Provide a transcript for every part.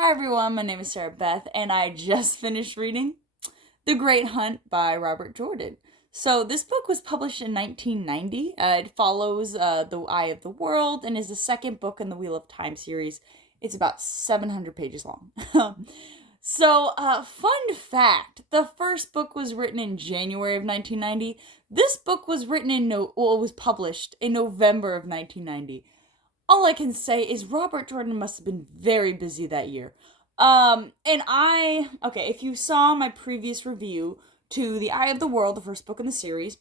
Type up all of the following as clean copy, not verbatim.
Hi everyone, my name is Sarah Beth, and I just finished reading The Great Hunt by Robert Jordan. So, this book was published in 1990. It follows The Eye of the World and is the second book in the Wheel of Time series. It's about 700 pages long. Fun fact, the first book was written in January of 1990. This book was written it was published in November of 1990. All I can say is Robert Jordan must have been very busy that year. If you saw my previous review to The Eye of the World, the first book in the series,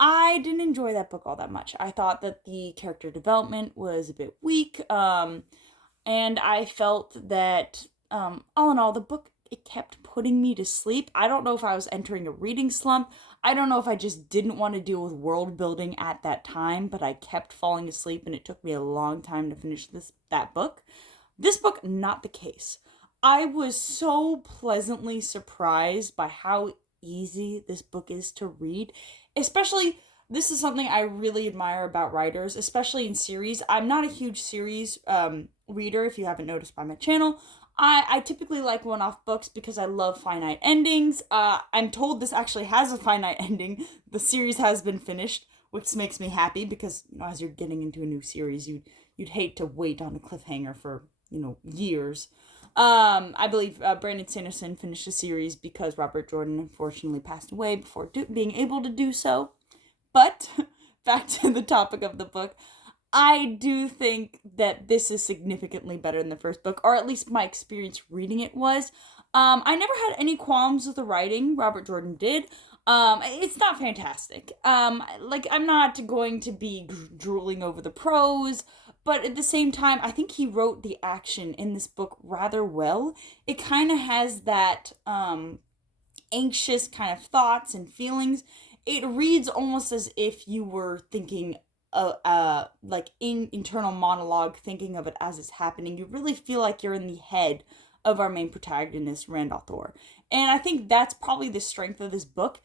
I didn't enjoy that book all that much. I thought that the character development was a bit weak, and I felt that, all in all, the book, it kept putting me to sleep. I don't know if I was entering a reading slump. I don't know if I just didn't want to deal with world building at that time, but I kept falling asleep and it took me a long time to finish that book. This book, not the case. I was so pleasantly surprised by how easy this book is to read. Especially, this is something I really admire about writers, especially in series. I'm not a huge series reader, if you haven't noticed by my channel. I typically like one-off books because I love finite endings. I'm told this actually has a finite ending. The series has been finished, which makes me happy because, as you're getting into a new series, you'd hate to wait on a cliffhanger for, years. I believe Brandon Sanderson finished the series because Robert Jordan unfortunately passed away before being able to do so. But back to the topic of the book, I do think that this is significantly better than the first book, or at least my experience reading it was. I never had any qualms with the writing. Robert Jordan did. It's not fantastic. I'm not going to be drooling over the prose, but at the same time, I think he wrote the action in this book rather well. It kind of has that, anxious kind of thoughts and feelings. It reads almost as if you were thinking like in internal monologue, thinking of it as it's happening. You really feel like you're in the head of our main protagonist, Randall Thor. And I think that's probably the strength of this book,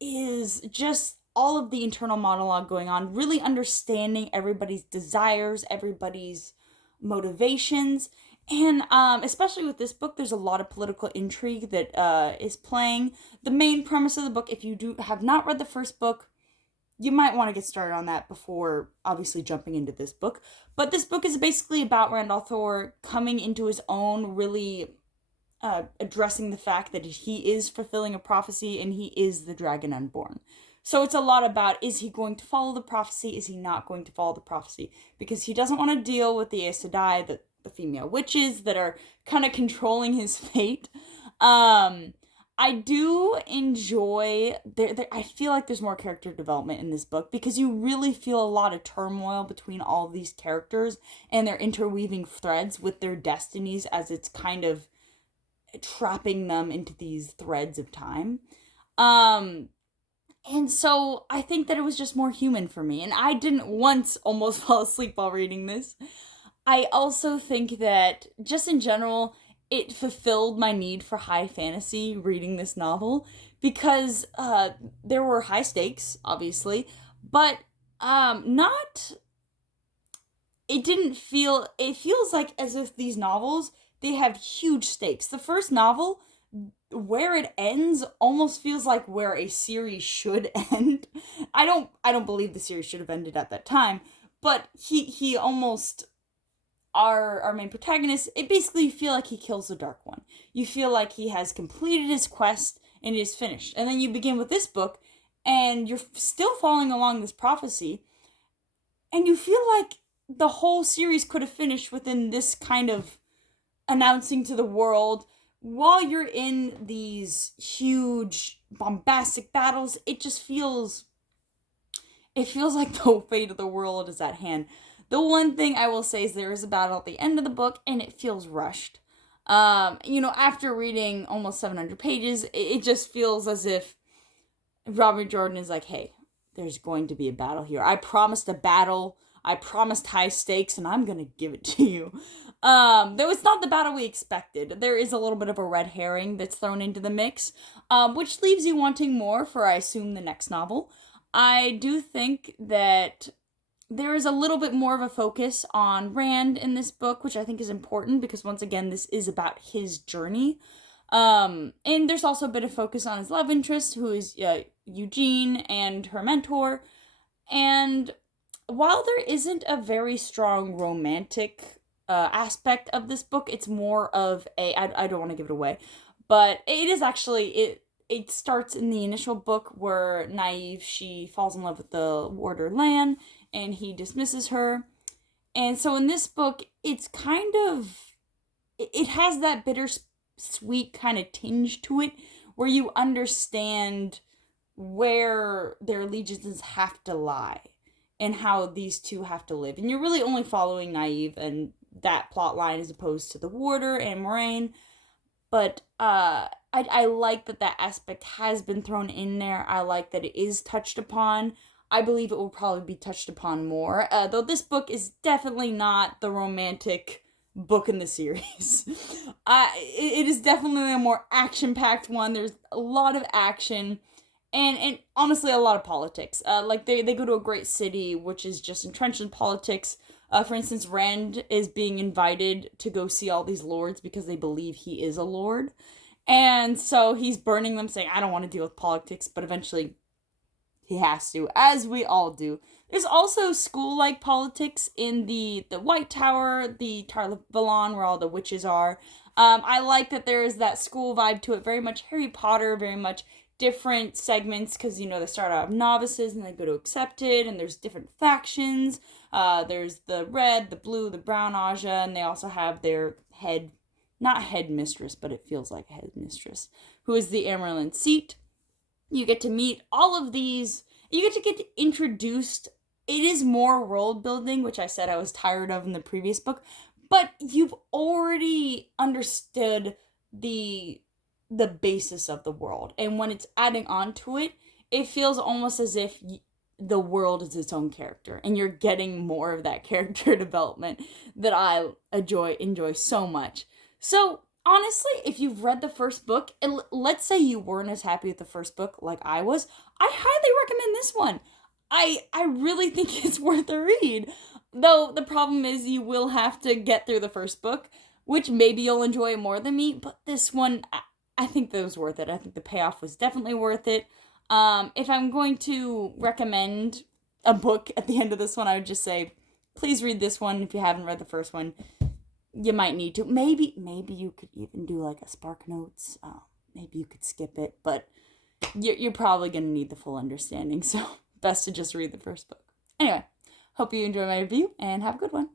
is just all of the internal monologue going on, really understanding everybody's desires, everybody's motivations. And especially with this book, there's a lot of political intrigue that is playing. The main premise of the book, if you have not read the first book, you might want to get started on that before obviously jumping into this book. But this book is basically about Randall Thor coming into his own, really addressing the fact that he is fulfilling a prophecy and he is the Dragon Unborn. So it's a lot about, is he going to follow the prophecy? Is he not going to follow the prophecy? Because he doesn't want to deal with the Aes Sedai, the female witches that are kind of controlling his fate. I do enjoy I feel like there's more character development in this book because you really feel a lot of turmoil between all of these characters and their interweaving threads with their destinies as it's kind of trapping them into these threads of time. And so I think that it was just more human for me, and I didn't once almost fall asleep while reading this. I also think that, just in general, it fulfilled my need for high fantasy reading this novel because there were high stakes, obviously, but not. It didn't feel. It feels like as if these novels, they have huge stakes. The first novel, where it ends, almost feels like where a series should end. I don't believe the series should have ended at that time, but he almost, our main protagonist, it basically, you feel like he kills the Dark One. You feel like he has completed his quest and it is finished. And then you begin with this book and you're still following along this prophecy and you feel like the whole series could have finished within this kind of announcing to the world. While you're in these huge bombastic battles, it feels like the fate of the world is at hand. The one thing I will say is there is a battle at the end of the book, and it feels rushed. After reading almost 700 pages, it just feels as if Robert Jordan is like, hey, there's going to be a battle here. I promised a battle. I promised high stakes, and I'm going to give it to you. Though it's not the battle we expected. There is a little bit of a red herring that's thrown into the mix, which leaves you wanting more for, I assume, the next novel. I do think that There is a little bit more of a focus on Rand in this book, which I think is important because, once again, this is about his journey. And there's also a bit of focus on his love interest, who is Eugene, and her mentor. And while there isn't a very strong romantic aspect of this book, it's more of I don't want to give it away, but it is actually, it starts in the initial book where Nynaeve, she falls in love with the warder Lan, and he dismisses her. And so in this book, it's kind of, it has that bittersweet kind of tinge to it, where you understand where their allegiances have to lie and how these two have to live. And you're really only following Nynaeve and that plot line as opposed to the warder and Moiraine. But I like that aspect has been thrown in there. I like that it is touched upon. I believe it will probably be touched upon more. Though this book is definitely not the romantic book in the series. It is definitely a more action-packed one. There's a lot of action. And honestly, a lot of politics. Like, they go to a great city, which is just entrenched in politics. For instance, Rand is being invited to go see all these lords because they believe he is a lord. And so he's burning them, saying, I don't want to deal with politics, but eventually he has to, as we all do. There's also school-like politics in the White Tower, the Tar Valon, where all the witches are. I like that there is that school vibe to it, very much Harry Potter, very much different segments, because, they start out novices and they go to accepted, and there's different factions. There's the red, the blue, the brown Aja, and they also have their not headmistress, but it feels like a headmistress, who is the Amyrlin Seat. You get to meet all of these, you get introduced. It is more world building, which I said I was tired of in the previous book, but you've already understood the basis of the world. And when it's adding on to it, it feels almost as if the world is its own character, and you're getting more of that character development that I enjoy so much. So honestly, if you've read the first book, and let's say you weren't as happy with the first book like I was, I highly recommend this one. I really think it's worth a read. Though the problem is you will have to get through the first book, which maybe you'll enjoy more than me, but this one, I think that was worth it. I think the payoff was definitely worth it. If I'm going to recommend a book at the end of this one, I would just say, please read this one if you haven't read the first one. You might need to. Maybe you could even do like a Spark Notes. Maybe you could skip it, but you're probably going to need the full understanding, so best to just read the first book. Anyway, hope you enjoy my review, and have a good one.